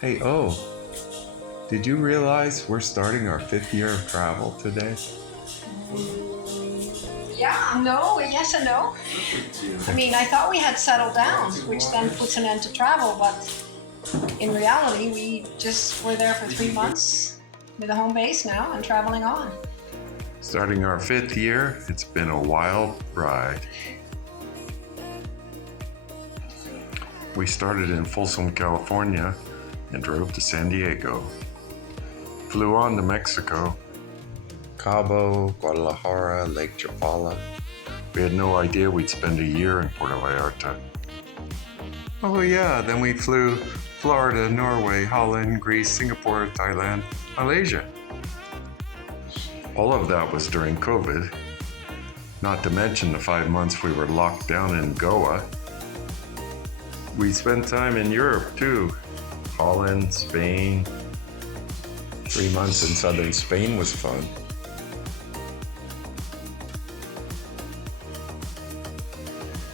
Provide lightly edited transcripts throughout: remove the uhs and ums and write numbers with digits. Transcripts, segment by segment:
Hey, did you realize we're starting our 5th year of travel today? Yeah, no, yes and no. I mean, I thought we had settled down, which then puts an end to travel, but in reality, we just were there for 3 months with a home base now and traveling on. Starting our 5th year, it's been a wild ride. We started in Folsom, California and drove to San Diego. Flew on to Mexico, Cabo, Guadalajara, Lake Chapala. We had no idea we'd spend a year in Puerto Vallarta. Oh yeah, then we flew Florida, Norway, Holland, Greece, Singapore, Thailand, Malaysia. All of that was during COVID, not to mention the 5 months we were locked down in Goa. We spent time in Europe too, Holland, Spain. 3 months in southern Spain was fun.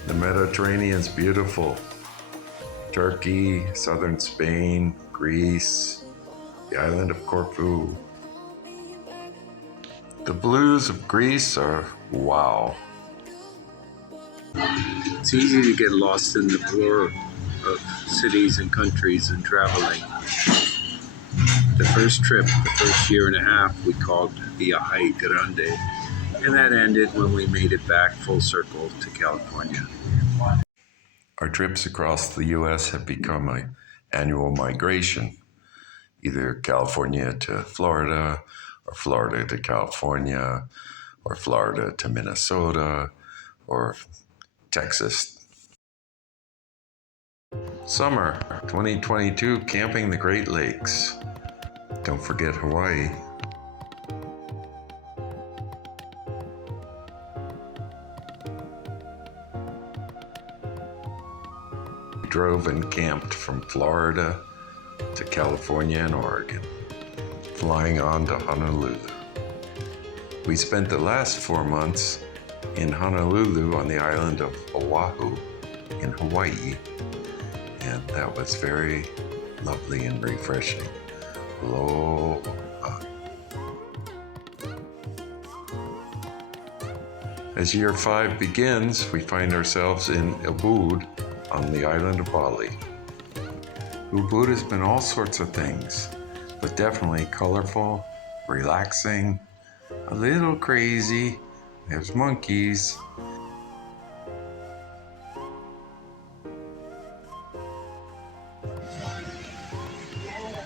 The Mediterranean's beautiful. Turkey, southern Spain, Greece, the island of Corfu. The blues of Greece are wow. It's easy to get lost in the blur of cities and countries and traveling. The first trip, the first year and a half, we called Viaje Grande, and that ended when we made it back full circle to California. Our trips across the U.S. have become an annual migration, either California to Florida, or Florida to California, or Florida to Minnesota, or Texas. Summer 2022, camping the Great Lakes. Don't forget Hawaii. We drove and camped from Florida to California and Oregon, flying on to Honolulu. We spent the last 4 months in Honolulu on the island of Oahu in Hawaii, and that was very lovely and refreshing. Aloha. As year 5 begins, we find ourselves in Ubud on the island of Bali. Ubud has been all sorts of things, but definitely colorful, relaxing, a little crazy. There's monkeys.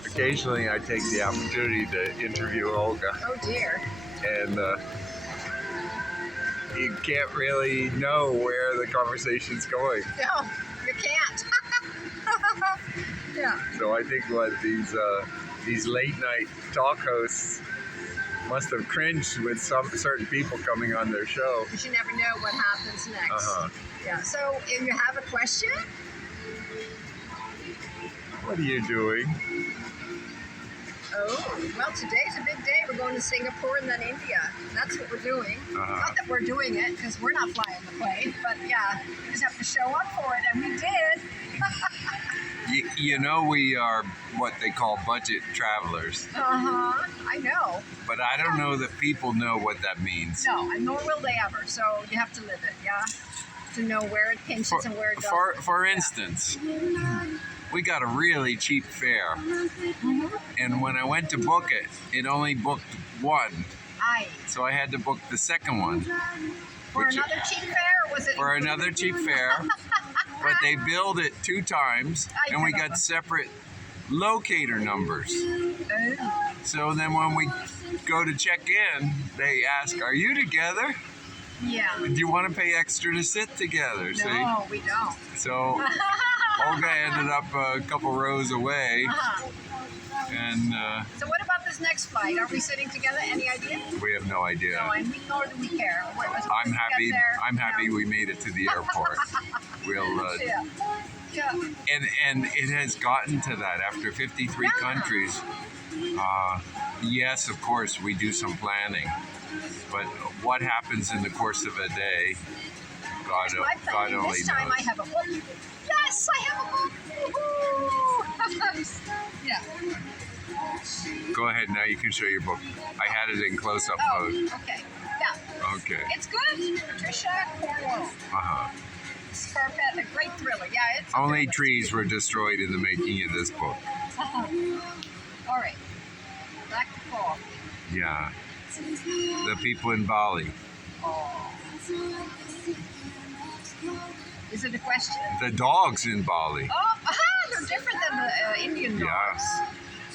Occasionally I take the opportunity to interview Olga. Oh dear. And you can't really know where the conversation's going. No, you can't. Yeah. So I think what these late night talk hosts must have cringed with some certain people coming on their show. You never know what happens next. Uh-huh. Yeah. So, if you have a question? What are you doing? Oh, well, today's a big day. We're going to Singapore and then India. That's what we're doing. Not that we're doing it, because we're not flying the plane, but yeah, we just have to show up for it, and we did. You know we are what they call budget travelers. I know. But I don't know that people know what that means. No, and nor will they ever, so you have to live it, yeah? To know where it pinches and where it doesn't. For instance, we got a really cheap fare. And when I went to book it, it only booked one. Aye. So I had to book the second one. For another cheap fare, or was it? For another cheap fare. But they billed it 2 times, and we got separate locator numbers. Oh. So then when we go to check in, they ask, "Are you together? Yeah. Do you want to pay extra to sit together?" See? No, we don't. So Olga ended up a couple rows away. And so what about this next flight? Are we sitting together? Any idea? we have no idea. No, and nor do we care. I'm happy we made it to the airport. We'll Yeah. and it has gotten to that after 53 countries. Yes, of course, we do some planning, but what happens in the course of a day, God only knows. This time I have a book. Yes, I have a book. Woohoo! Yeah. Go ahead, now you can show your book. I had it in close-up Oh, mode. okay. Yeah. Okay. It's good. Patricia Cornwell. Scarpet, a great thriller. Yeah, it's Only trees were destroyed in the making of this book. All right. Black Fall. Yeah. The people in Bali. Oh. Is it a question? The dogs in Bali. Oh, they're different than the Indian dogs. Yeah.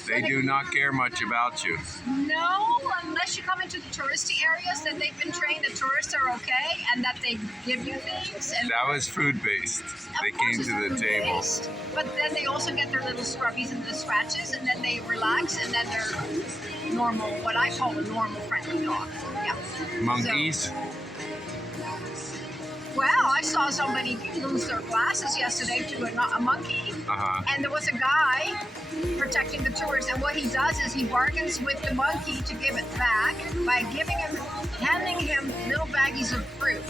They do not care much about you. No, unless you come into the touristy areas, then they've been trained that tourists are okay and that they give you things. And That was food-based. They came to the table. Based, but then they also get their little scrubbies and the scratches, and then they relax, and then they're normal, what I call a normal friendly dog. Yeah. Monkeys? Well, I saw somebody lose their glasses yesterday to a monkey, and there was a guy protecting the tourists, and what he does is he bargains with the monkey to give it back by handing him little baggies of fruit.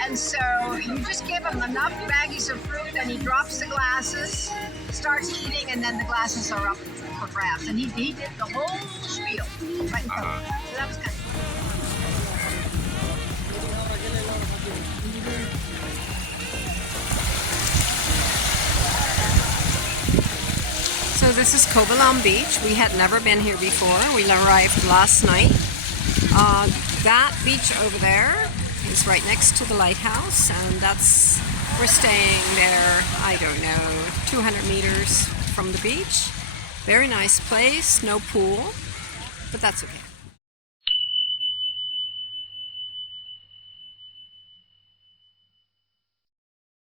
And so you just give him enough baggies of fruit, and he drops the glasses, starts eating, and then the glasses are up for grabs. And he did the whole spiel right in front of him. So that was kind of So this is Kovalam Beach. We had never been here before. We arrived last night. That beach over there is right next to the lighthouse, and we're staying there, I don't know, 200 meters from the beach. Very nice place, no pool, but that's okay.